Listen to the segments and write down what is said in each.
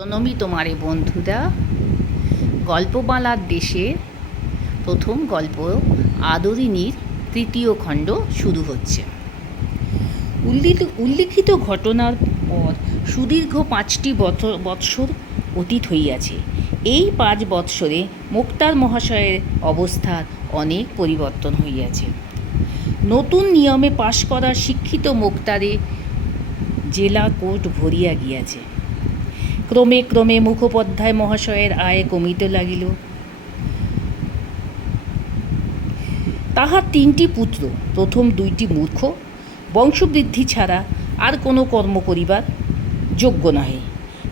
প্রণমী তোমারে বন্ধুরা। গল্পমালার দেশে প্রথম গল্প আদরিনীর তৃতীয় খণ্ড শুরু হচ্ছে। উল্লিখিত ঘটনার পর সুদীর্ঘ 5টি বৎসর অতীত হইয়াছে। এই 5 বৎসরে মোক্তার মহাশয়ের অবস্থার অনেক পরিবর্তন হইয়াছে। নতুন নিয়মে পাশ করা শিক্ষিত মোক্তারে জেলা কোর্ট ভরিয়া গিয়াছে। ক্রমে ক্রমে মুখোপাধ্যায় মহাশয়ের আয় কমিতে লাগিল। তাহার 3টি পুত্র, প্রথম 2টি মূর্খ, বংশবৃদ্ধি ছাড়া আর কোনো কর্ম করিবার যোগ্য নহে।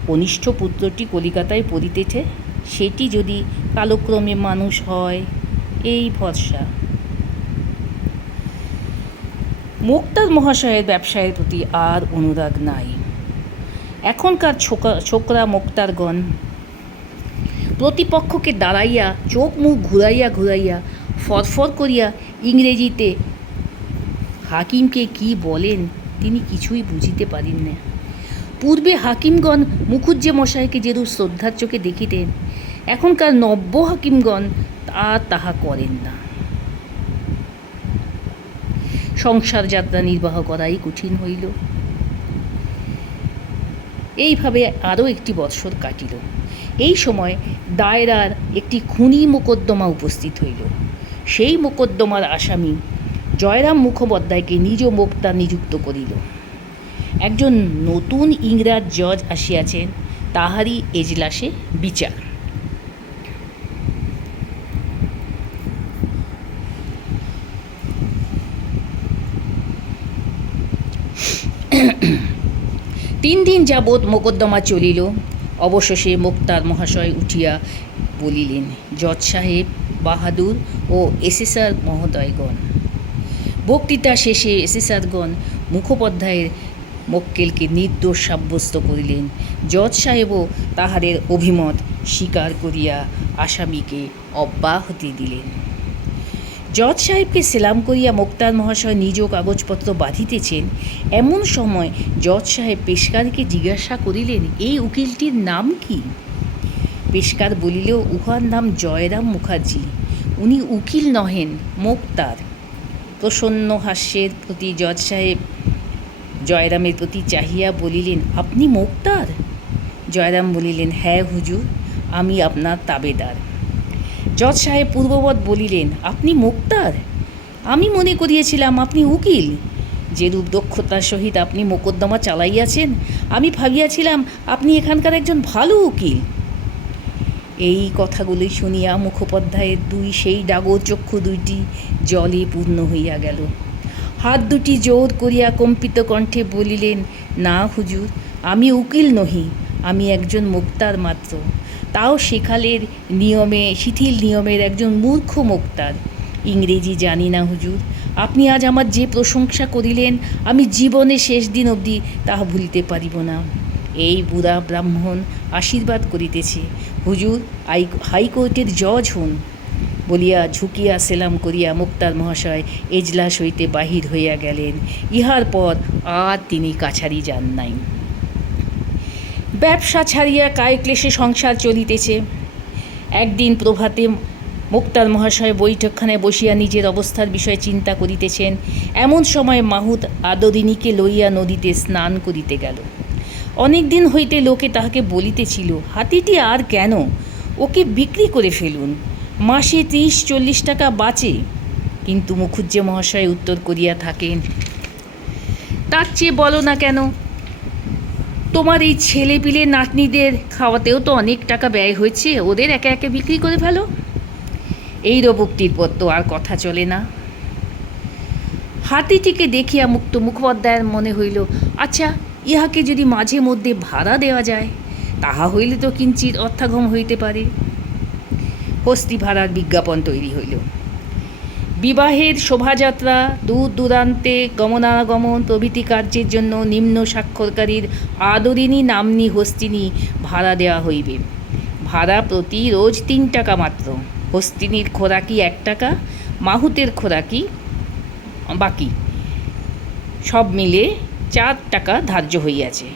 কনিষ্ঠ পুত্রটি কলিকাতায় পড়িতেছে, সেটি যদি কালক্রমে মানুষ হয়, এই ভরসা। মোক্তার মহাশয়ের ব্যবসায়ের প্রতি আর অনুরাগ নাই। এখনকার ছোকরা মোক্তারগণ প্রতিপক্ষকে দাঁড়াইয়া চোখ মুখ ঘুরাইয়া ঘুরাইয়া ফরফর করিয়া ইংরেজিতে হাকিমকে কি বলেন তিনি কিছুই বুঝিতে পারেন না। পূর্বে হাকিমগণ মুখুজ্জে মশাইকে যেরূপ শ্রদ্ধার চোখে দেখিতেন, এখনকার নব্য হাকিমগণ তাহা করেন না। সংসার যাত্রা নির্বাহ করাই কঠিন হইল। এইভাবে আরও একটি বৎসর কাটিল। এই সময় দায়রার একটি খুনি মোকদ্দমা উপস্থিত হইল। সেই মোকদ্দমার আসামি জয়রাম মুখোপাধ্যায়কে নিজ মোক্তা নিযুক্ত করিল। একজন নতুন ইংরাজ জজ আসিয়াছেন, তাহারই এজলাসে বিচার। তিন দিন যাবৎ মোকদ্দমা চলিল। অবশেষে মোক্তার মহাশয় উঠিয়া বলিলেন, জজ সাহেব বাহাদুর ও এসেসর মহোদয়গণ। বক্তৃতা শেষে এসেসরগণ মুখোপাধ্যায়ের মক্কেলকে নির্দোষ সাব্যস্ত করিলেন। জজ সাহেবও তাহাদের অভিমত স্বীকার করিয়া আসামিকে অব্যাহতি দিলেন। জজ সাহেবকে সেলাম করিয়া মোক্তার মহাশয় নিজ কাগজপত্র বাঁধিতেছেন, এমন সময় জজ সাহেব পেশকারকে জিজ্ঞাসা করিলেন, এই উকিলটির নাম কি? পেশকার বলিল, উহার নাম জয়রাম মুখার্জি। উনি উকিল নহেন, মোক্তার। প্রসন্ন হাস্যের প্রতি জজ সাহেব জয়রামের প্রতি চাহিয়া বলিলেন, আপনি মোক্তার? জয়রাম বলিলেন, হ্যাঁ হুজুর, আমি আপনার তাবেদার। জজ সাহেব পূর্ববৎ বলিলেন, আপনি মোক্তার? আমি মনে করিয়েছিলাম আপনি উকিল। যেরূপ দক্ষতার সহিত আপনি মোকদ্দমা চালাইয়াছেন, আমি ভাবিয়াছিলাম আপনি এখানকার একজন ভালো উকিল। এই কথাগুলি শুনিয়া মুখোপাধ্যায়ের সেই ডাগর চক্ষু 2টি জলে পূর্ণ হইয়া গেল। হাত 2টি জোর করিয়া কম্পিত কণ্ঠে বলিলেন, না হুজুর, আমি উকিল নহি, আমি একজন মোক্তার মাত্র, তাও সেকালের নিয়মে শিথিল নিয়মের একজন মূর্খ মোক্তার। ইংরেজি জানি না হুজুর। আপনি আজ আমার যে প্রশংসা করিলেন, আমি জীবনে শেষ দিন অবধি তাহা ভুলিতে পারিব না। এই বুড়া ব্রাহ্মণ আশীর্বাদ করিতেছে, হুজুর হাইকোর্টের জজ হন। বলিয়া ঝুঁকিয়া সেলাম করিয়া মোক্তার মহাশয় এজলাস হইতে বাহির হইয়া গেলেন। ইহার পর আর তিনি কাছারি যান নাই। ব্যবসা ছাড়িয়া কায়ক্লেশে সংসার চলিতেছে। একদিন প্রভাতে মোক্তার মহাশয় বৈঠকখানায় বসিয়া নিজের অবস্থার বিষয়ে চিন্তা করিতেছেন। এমন সময় মাহুত আদরিনীকে লইয়া নদীতে স্নান করিতে গেল। অনেক দিন হইতে লোকে তাহাকে বলিতেছিল, হাতিটি আর কেন, ওকে বিক্রি করে ফেলুন, মাসে 30-40 টাকা বাঁচে। কিন্তু মুখুজ্জে মহাশয় উত্তর করিয়া থাকেন, তার চেয়ে বলো না কেন, তোমার এই ছেলে পিলে নাতনিদের খাওয়াতেও তো অনেক টাকা ব্যয় হয়েছে, ওদের একে একে বিক্রি করে ফেলো। এই রবক্তির পর তো আর কথা চলে না। হাতিটিকে দেখিয়া মুখোপাধ্যায়ের মনে হইল, আচ্ছা ইহাকে যদি মাঝে মধ্যে ভাড়া দেওয়া যায়, তাহা হইলে তো কিঞ্চিৎ অর্থাগম হইতে পারে। হস্তি ভাড়ার বিজ্ঞাপন তৈরি হইল। বিবাহের শোভাযাত্রা, দূর দূরান্তে গমনাগমন প্রভৃতি কার্যের জন্য নিম্ন স্বাক্ষরকারীর আদরিনী নাম্নী হস্তিনী ভাড়া দেওয়া হইবে। ভাড়া প্রতি রোজ 3 টাকা মাত্র। হস্তিনীর খোরাকি 1 টাকা, মাহুতের খোরাকি বাকি, সব মিলে 4 টাকা ধার্য হইয়াছে।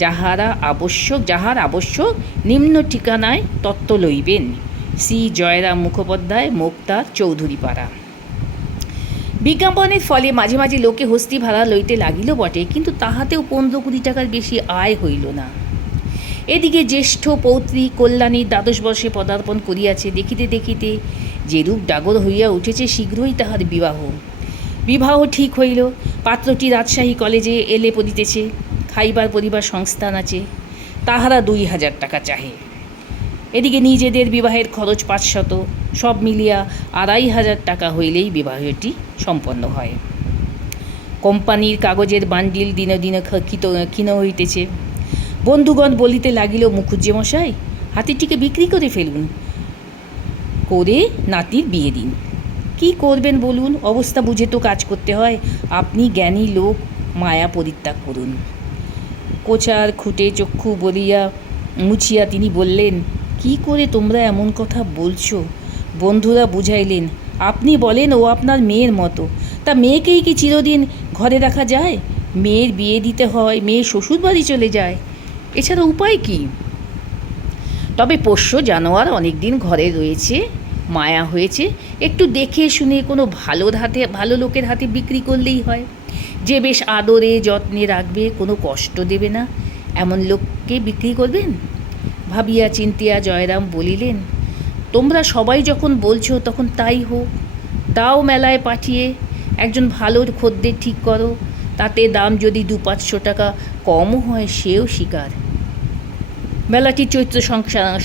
যাহার আবশ্যক নিম্ন ঠিকানায় তত্ত্ব লইবেন। শ্রী জয়রাম মুখোপাধ্যায়, মুক্তার চৌধুরীপাড়া। বিজ্ঞাপনের ফলে মাঝে মাঝে লোকে হস্তি ভাড়া লইতে লাগিল বটে, কিন্তু তাহাতেও 15-20 টাকার বেশি আয় হইল না। এদিকে জ্যেষ্ঠ পৌত্রী কল্যাণীর দ্বাদশ বর্ষে পদার্পণ করিয়াছে। দেখিতে দেখিতে যেরূপ ডাগর হইয়া উঠেছে, শীঘ্রই তাহার বিবাহ ঠিক হইল। পাত্রটি রাজশাহী কলেজে এলে পড়িতেছে, খাইবার পরিবার সংস্থান আছে, তাহারা 2000 টাকা চাহে। এদিকে নিজেদের বিবাহের খরচ 500, সব মিলিয়া 2500 টাকা হইলেই বিবাহটি সম্পন্ন হয়। কোম্পানির কাগজের বান্ডিল দিনে দিনে ক্ষীণ হইতেছে। বন্ধুগণ বলিতে লাগিল, মুখুজ্জে মশাই, হাতিটিকে বিক্রি করে ফেলুন, করে নাতির বিয়ে দিন। কি করবেন বলুন, অবস্থা বুঝে তো কাজ করতে হয়। আপনি জ্ঞানী লোক, মায়া পরিত্যাগ করুন। কোচার খুঁটে চক্ষু বলিয়া মুছিয়া তিনি বললেন, কি করে তোমরা এমন কথা বলছো? বন্ধুরা বুঝাইলেন, আপনি বলেন ও আপনার মেয়ের মতো, তা মেয়েকেই কি চিরদিন ঘরে রাখা যায়? মেয়ের বিয়ে দিতে হয়, মেয়ে শ্বশুর বাড়ি চলে যায়, এছাড়া উপায় কি? তবে পোষ্য জানোয়ার অনেকদিন ঘরে রয়েছে, মায়া হয়েছে, একটু দেখে শুনে কোনো ভালো লোকের হাতে বিক্রি করলেই হয়, যে বেশ আদরে যত্নে রাখবে, কোনো কষ্ট দেবে না, এমন লোককে বিক্রি করবেন। ভাবিয়া চিন্তিয়া জয়রাম বলিলেন, তোমরা সবাই যখন বলছো তখন তাই হোক। দাও মেলায় পাঠিয়ে একজন ভালো খদ্দের ঠিক করো, তাতে দাম যদি 200-500 টাকা কমও হয় সেও স্বীকার। মেলাটি চৈত্র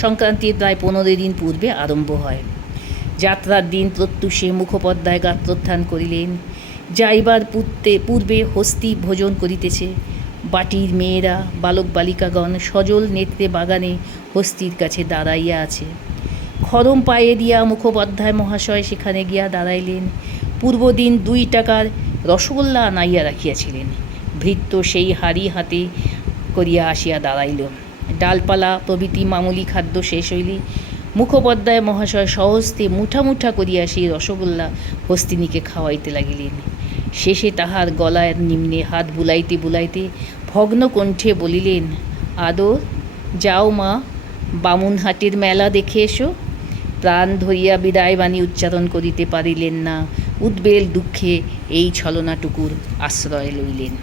সংক্রান্তির প্রায় 15 দিন পূর্বে আরম্ভ হয়। যাত্রার দিন প্রত্যুষে মুখোপাধ্যায় গাত্রোত্থান করিলেন। যাইবার পূর্বে হস্তি ভোজন করিতেছে। বাটির মেয়েরা, বালক বালিকাগণ সজল নেত্রে বাগানে হস্তির কাছে দাঁড়াইয়া আছে। খরম পায়ে দিয়া মুখোপাধ্যায় মহাশয় সেখানে গিয়া দাঁড়াইলেন। পূর্বদিন 2 টাকার রসগোল্লা আনাইয়া রাখিয়াছিলেন। ভৃত্য সেই হাড়ি হাতে করিয়া আসিয়া দাঁড়াইল। ডালপালা প্রভৃতি মামুলি খাদ্য শেষ হইলে মুখোপাধ্যায় মহাশয় সহস্তে মুঠা মুঠা করিয়া সেই রসগোল্লা হস্তিনীকে খাওয়াইতে লাগিলেন। শেষে তাহার গলার নিম্নে হাত বুলাইতে বুলাইতে ভগ্ন কণ্ঠে বলিলেন, আদর, যাও মা, বামুনহাটের মেলা দেখে এসো। প্রাণ ধরিয়া বিদায় বাণী উচ্চারণ করিতে পারিলেন না, উদ্বেল দুঃখে এই ছলনাটুকুর আশ্রয় লইলেন।